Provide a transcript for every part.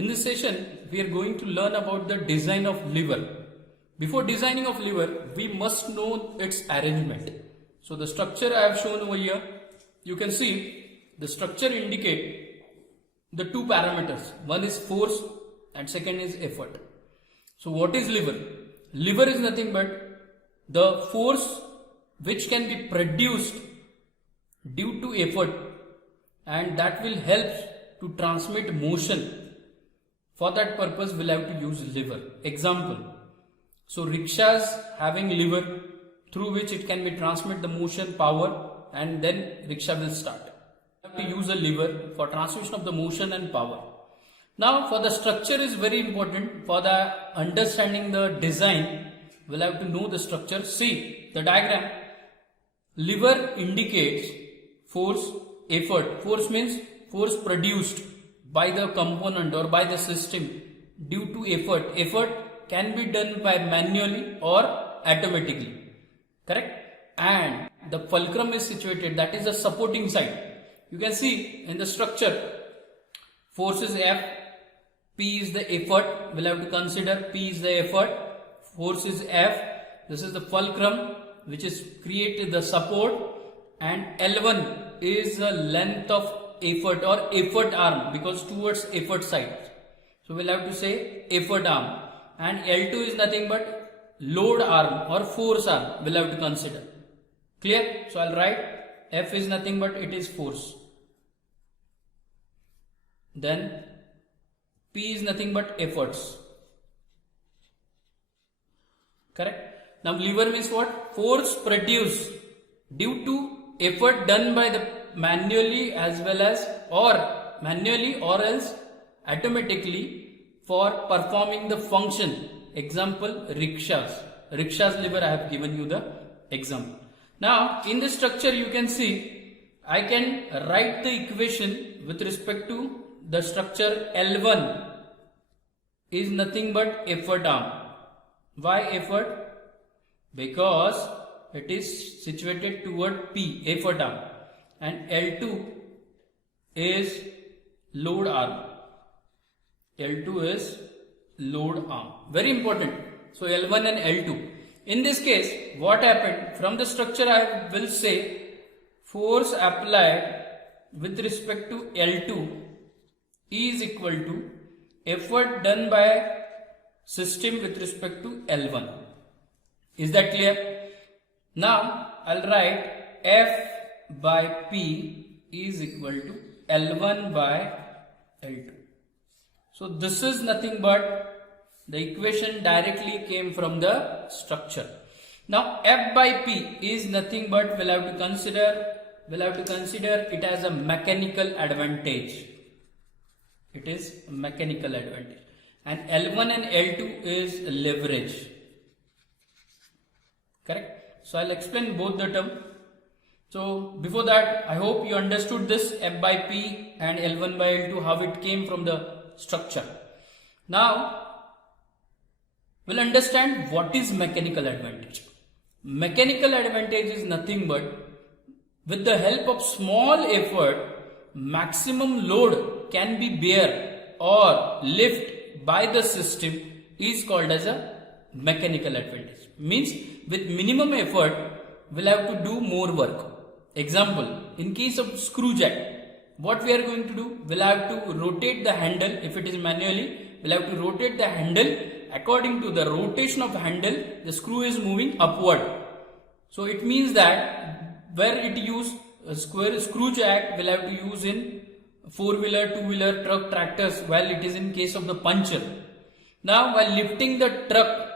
In this session, we are going to learn about the design of lever. Before designing of lever, we must know its arrangement. So the structure I have shown over here, you can see the structure indicate the two parameters. One is force and second is effort. So what is lever? Lever is nothing but the force which can be produced due to effort, and that will help to transmit motion. For that purpose, we'll have to use lever. Example. So rickshaws having lever through which it can be transmit the motion power, and then rickshaw will start. We have to use a lever for transmission of the motion and power. Now for the structure is very important. For the understanding the design, we'll have to know the structure. See the diagram. Lever indicates force, effort. Force means force produced by the component or by the system due to effort. Effort can be done by manually or automatically. Correct? And the fulcrum is situated, that is the supporting side. You can see in the structure, force is F, P is the effort. We'll have to consider P is the effort, force is F. This is the fulcrum which is created the support, and L1 is the length of effort or effort arm, because towards effort side. So we'll have to say effort arm, and L2 is nothing but load arm or force arm. We'll have to consider. Clear? So I'll write F is nothing but it is force. Then P is nothing but efforts. Correct? Now lever means what? Force produced due to effort done by the manually as well as or manually or else automatically for performing the function. Example, rickshaws. Rickshaws lever I have given you the example. Now in the structure you can see I can write the equation with respect to the structure. L1 is nothing but effort arm. Why effort? Because it is situated toward P, effort arm, and L2 is load arm. L2 is load arm. Very important. So L1 and L2. In this case, what happened? From the structure I will say force applied with respect to L2 is equal to effort done by system with respect to L1. Is that clear? Now I'll write F by P is equal to L1 by L2. So this is nothing but the equation directly came from the structure. Now F by P is nothing but we'll have to consider it as a mechanical advantage. It is a mechanical advantage. And L1 and L2 is leverage. Correct? So I'll explain both the term. So before that, I hope you understood this F by P and L1 by L2, how it came from the structure. Now we'll understand what is mechanical advantage. Mechanical advantage is nothing but with the help of small effort, maximum load can be bear or lift by the system is called as a mechanical advantage. Means with minimum effort, we'll have to do more work. Example, in case of screw jack, what we are going to do? We'll have to rotate the handle. If it is manually, we'll have to rotate the handle. According to the rotation of handle, the screw is moving upward. So it means that where it use a screw jack, we'll have to use in 4-wheeler, 2-wheeler, truck, tractors, while it is in case of the puncher. Now while lifting the truck,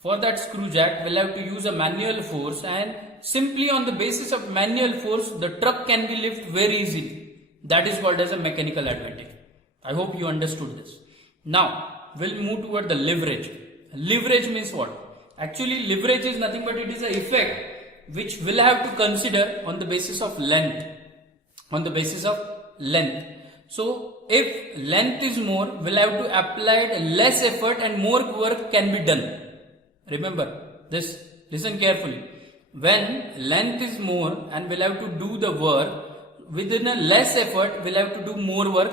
for that screw jack, we'll have to use a manual force, and simply on the basis of manual force, the truck can be lifted very easily. That is called as a mechanical advantage. I hope you understood this. Now we'll move toward the leverage. Leverage means what? Actually leverage is nothing but it is an effect which we'll have to consider on the basis of length. So if length is more, we'll have to apply less effort and more work can be done. Remember this, listen carefully. When length is more and we'll have to do the work within a less effort, we'll have to do more work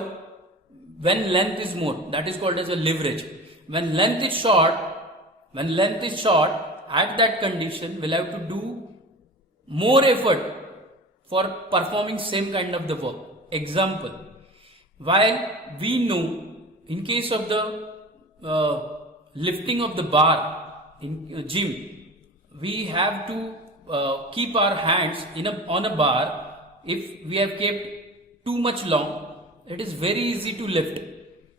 when length is more, that is called as a leverage. When length is short, at that condition, we'll have to do more effort for performing same kind of the work. Example, while we know in case of the lifting of the bar in gym, we have to keep our hands on a bar. If we have kept too much long, it is very easy to lift.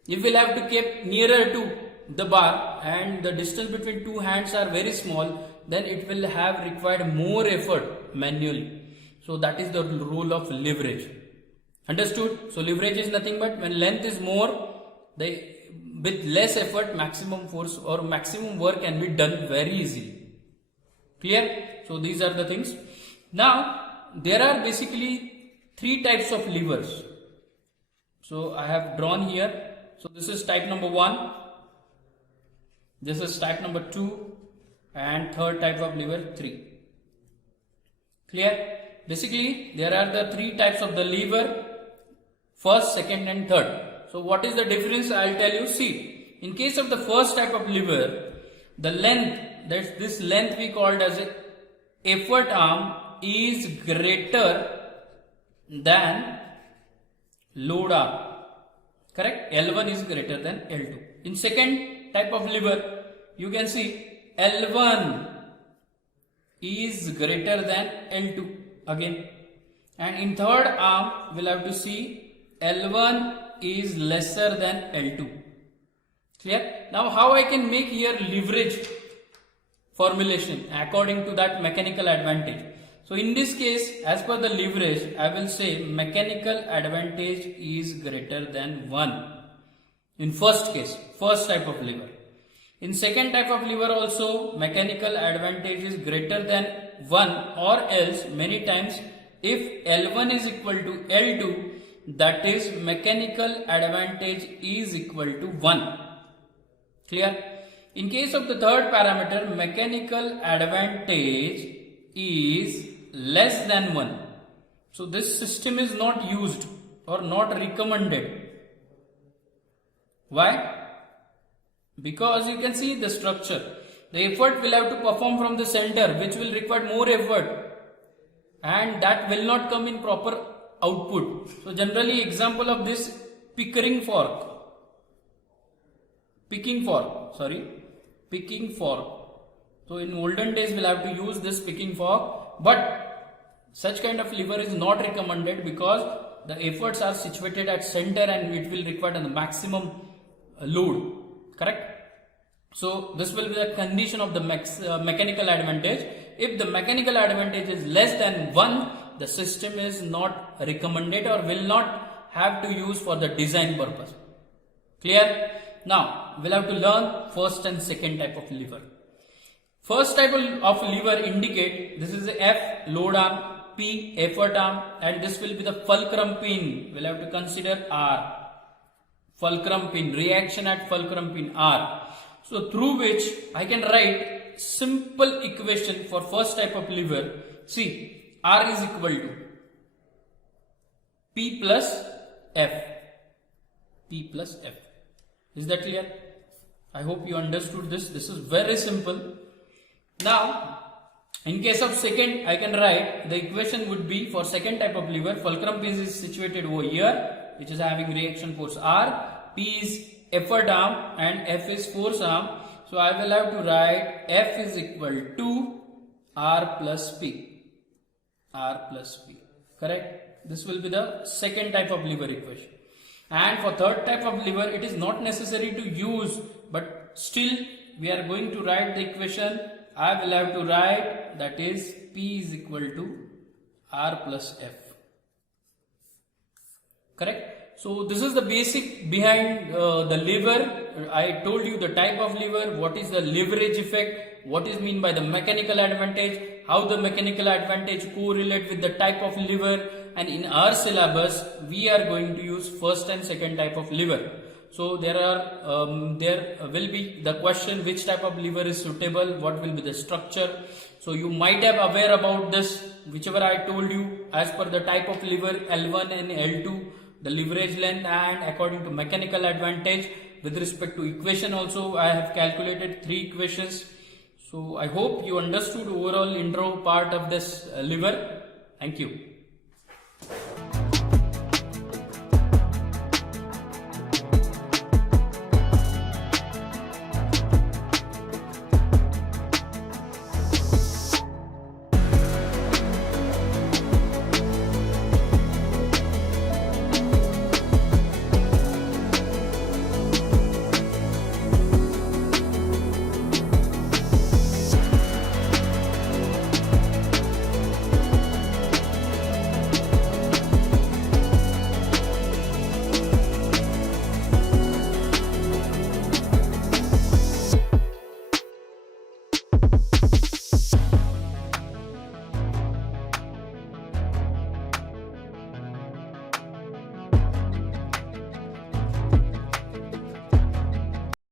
If we'll have to keep nearer to the bar and the distance between two hands are very small, then it will have required more effort manually. So that is the role of leverage. Understood? So leverage is nothing but when length is more, with less effort, maximum force or maximum work can be done very easily. Clear? So these are the things. Now there are basically three types of levers. So I have drawn here. So this is type number 1. This is type number 2 and third type of lever 3. Clear? Basically there are the three types of the lever, first, second and third. So what is the difference? I'll tell you. See, in case of the first type of lever, the length, that's this length we called as a effort arm is greater than load arm. Correct? L1 is greater than L2. In second type of lever, you can see L1 is greater than L2 again. And in third arm, we'll have to see L1 is lesser than L2. Clear? Now how I can make here leverage formulation according to that mechanical advantage. So in this case, as per the leverage, I will say mechanical advantage is greater than 1. In first case, first type of lever. In second type of lever also, mechanical advantage is greater than 1, or else many times if L1 is equal to L2, that is mechanical advantage is equal to 1. Clear? In case of the third parameter, mechanical advantage is less than 1. So this system is not used or not recommended. Why? Because you can see the structure. The effort will have to perform from the center, which will require more effort, and that will not come in proper output. So generally example of this picking fork. So in olden days we'll have to use this picking fork, but such kind of lever is not recommended because the efforts are situated at center and it will require the maximum load. Correct? So this will be the condition of the mechanical advantage. If the mechanical advantage is less than 1, the system is not recommended or will not have to use for the design purpose. Clear? Now we'll have to learn first and second type of lever. First type of lever indicate this is F load arm, P effort arm, and this will be the fulcrum pin. We'll have to consider R. Fulcrum pin, reaction at fulcrum pin R. So through which I can write simple equation for first type of lever. See, R is equal to P plus F. P plus F. Is that clear? I hope you understood this. This is very simple. Now, in case of second, I can write the equation would be for second type of lever, fulcrum pin is situated over here, which is having reaction force R, P is effort arm and F is force arm. So I will have to write F is equal to R plus P. R plus P. Correct? This will be the second type of lever equation. And for third type of lever, it is not necessary to use, but still we are going to write the equation. I will have to write that is P is equal to R plus F. Correct? So this is the basic behind the lever. I told you the type of lever, what is the leverage effect, what is mean by the mechanical advantage, how the mechanical advantage correlate with the type of lever, and in our syllabus we are going to use first and second type of lever. So there will be the question which type of lever is suitable, what will be the structure. So you might have aware about this, whichever I told you as per the type of lever L1 and L2, the leverage length, and according to mechanical advantage. With respect to equation also, I have calculated 3 equations. So I hope you understood overall intro part of this lever. Thank you.